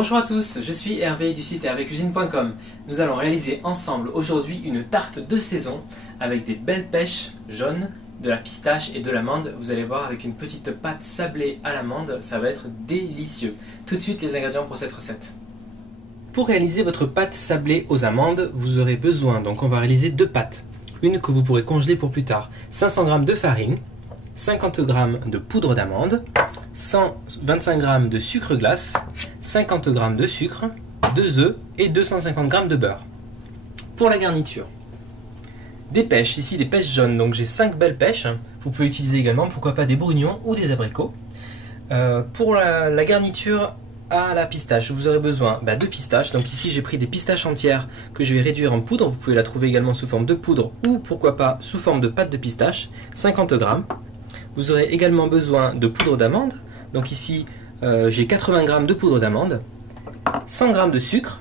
Bonjour à tous, je suis Hervé du site hervécuisine.com. Nous allons réaliser ensemble aujourd'hui une tarte de saison avec des belles pêches jaunes, de la pistache et de l'amande. Vous allez voir, avec une petite pâte sablée à l'amande, ça va être délicieux. Tout de suite les ingrédients pour cette recette. Pour réaliser votre pâte sablée aux amandes, vous aurez besoin, donc on va réaliser deux pâtes. Une que vous pourrez congeler pour plus tard. 500 g de farine, 50 g de poudre d'amande, 125 g de sucre glace, 50 g de sucre, 2 œufs et 250 g de beurre. Pour la garniture, des pêches, ici des pêches jaunes, donc j'ai 5 belles pêches. Vous pouvez utiliser également, pourquoi pas, des brugnons ou des abricots. Pour la garniture à la pistache, vous aurez besoin de pistaches. Donc ici j'ai pris des pistaches entières que je vais réduire en poudre. Vous pouvez la trouver également sous forme de poudre ou pourquoi pas sous forme de pâte de pistache, 50 g. Vous aurez également besoin de poudre d'amande. Donc ici j'ai 80 g de poudre d'amande, 100 g de sucre,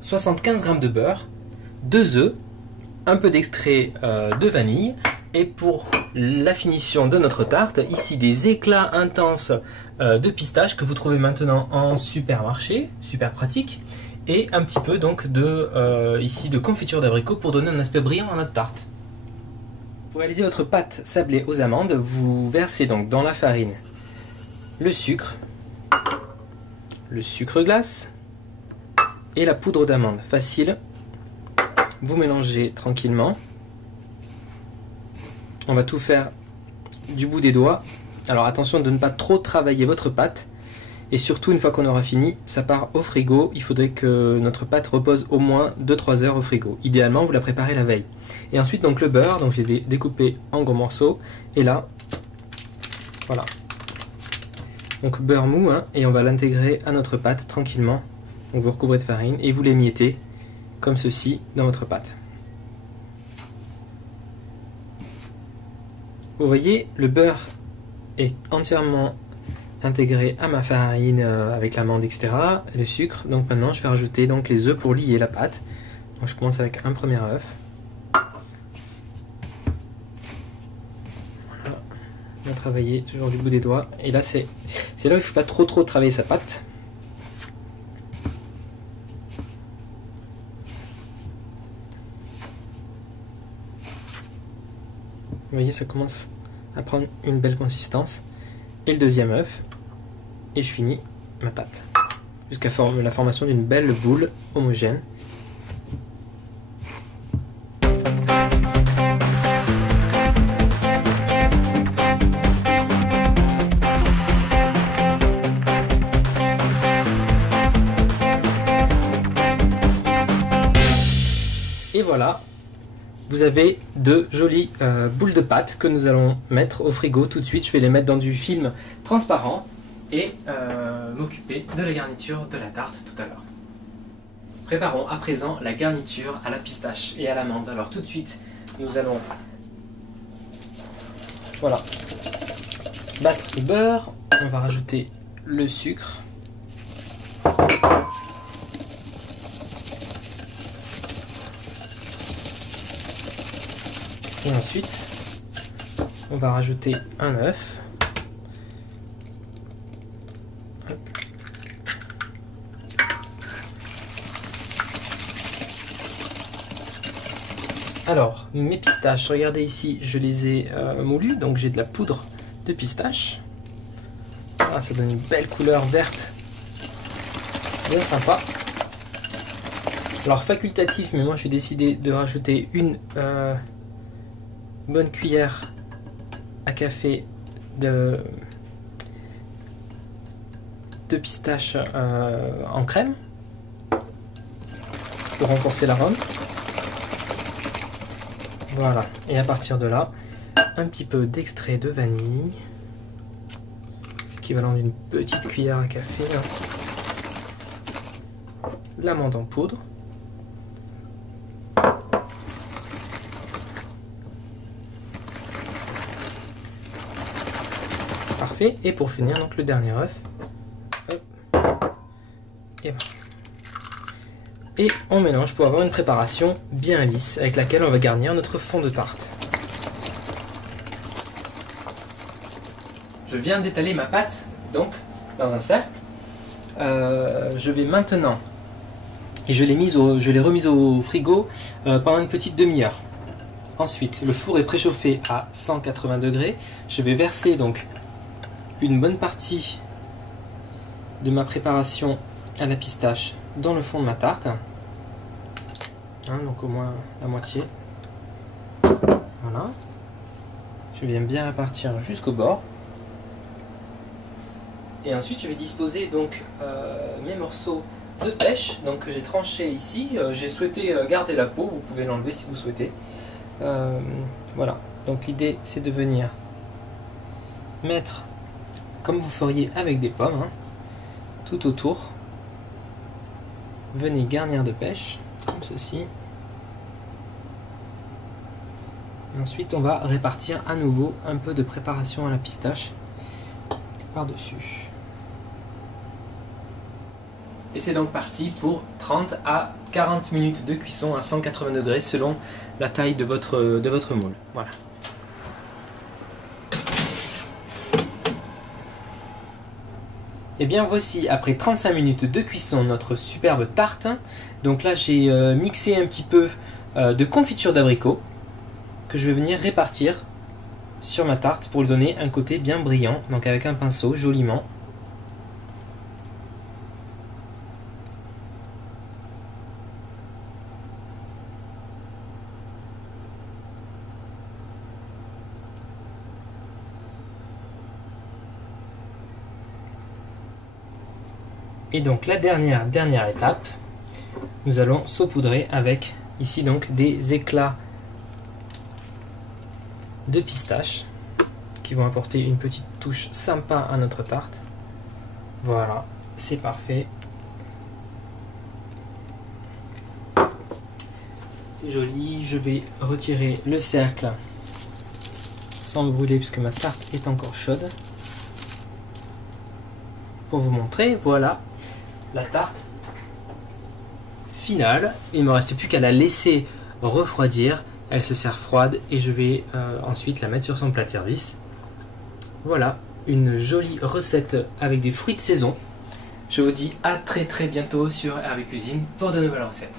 75 g de beurre, 2 œufs, un peu d'extrait de vanille. Et pour la finition de notre tarte, ici des éclats intenses de pistache que vous trouvez maintenant en supermarché, super pratique. Et un petit peu donc ici de confiture d'abricot pour donner un aspect brillant à notre tarte. Pour réaliser votre pâte sablée aux amandes, vous versez donc dans la farine le sucre glace et la poudre d'amande. Facile. Vous mélangez tranquillement. On va tout faire du bout des doigts. Alors attention de ne pas trop travailler votre pâte. Et surtout, une fois qu'on aura fini, ça part au frigo. Il faudrait que notre pâte repose au moins 2-3 heures au frigo. Idéalement, vous la préparez la veille. Et ensuite, donc le beurre, donc j'ai découpé en gros morceaux. Et là, voilà. Donc beurre mou, et on va l'intégrer à notre pâte tranquillement. Donc vous recouvrez de farine et vous l'émiettez comme ceci dans votre pâte. Vous voyez, le beurre est entièrement intégré à ma farine avec l'amande, etc. Et le sucre. Donc maintenant, je vais rajouter donc les œufs pour lier la pâte. Donc je commence avec un premier œuf. Voilà. On va travailler toujours du bout des doigts. Et là, c'est là où il ne faut pas trop travailler sa pâte. Vous voyez, ça commence à prendre une belle consistance. Et le deuxième œuf. Et je finis ma pâte. Jusqu'à la formation d'une belle boule homogène. Et voilà. Vous avez deux jolies boules de pâte que nous allons mettre au frigo tout de suite. Je vais les mettre dans du film transparent et m'occuper de la garniture de la tarte tout à l'heure. Préparons à présent la garniture à la pistache et à l'amande. Alors tout de suite, nous allons battre le beurre. On va rajouter le sucre. Et ensuite, on va rajouter un œuf. Alors, mes pistaches, regardez ici, je les ai moulues, donc j'ai de la poudre de pistache. Ah, ça donne une belle couleur verte, bien sympa. Alors, facultatif, mais moi j'ai décidé de rajouter une bonne cuillère à café de pistache en crème pour renforcer l'arôme. Voilà, et à partir de là, un petit peu d'extrait de vanille, équivalent d'une petite cuillère à café, l'amande en poudre. Parfait, et pour finir, donc le dernier œuf. Et voilà. Et on mélange pour avoir une préparation bien lisse avec laquelle on va garnir notre fond de tarte. Je viens d'étaler ma pâte donc dans un cercle je vais maintenant, et je l'ai remise au frigo pendant une petite demi-heure. Ensuite, le four est préchauffé à 180 degrés. Je vais verser donc une bonne partie de ma préparation à la pistache dans le fond de ma tarte. Hein, donc au moins la moitié. Voilà. Je viens bien répartir jusqu'au bord. Et ensuite, je vais disposer donc mes morceaux de pêche. Donc j'ai tranché ici. J'ai souhaité garder la peau. Vous pouvez l'enlever si vous souhaitez. Voilà, donc l'idée c'est de venir mettre comme vous feriez avec des pommes, hein, tout autour. Venez garnir de pêche comme ceci. Et ensuite on va répartir à nouveau un peu de préparation à la pistache par dessus. Et c'est donc parti pour 30 à 40 minutes de cuisson à 180 degrés selon la taille de votre moule. Voilà. Et bien voici, après 35 minutes de cuisson, notre superbe tarte. Donc là j'ai mixé un petit peu de confiture d'abricot que je vais venir répartir sur ma tarte pour lui donner un côté bien brillant. Donc avec un pinceau, joliment. Et donc la dernière étape, nous allons saupoudrer avec ici donc des éclats de pistache qui vont apporter une petite touche sympa à notre tarte. Voilà, c'est parfait. C'est joli, je vais retirer le cercle sans me brûler puisque ma tarte est encore chaude. Pour vous montrer, voilà la tarte finale. Il ne me reste plus qu'à la laisser refroidir. Elle se sert froide et je vais ensuite la mettre sur son plat de service. Voilà, une jolie recette avec des fruits de saison. Je vous dis à très bientôt sur Hervé Cuisine pour de nouvelles recettes.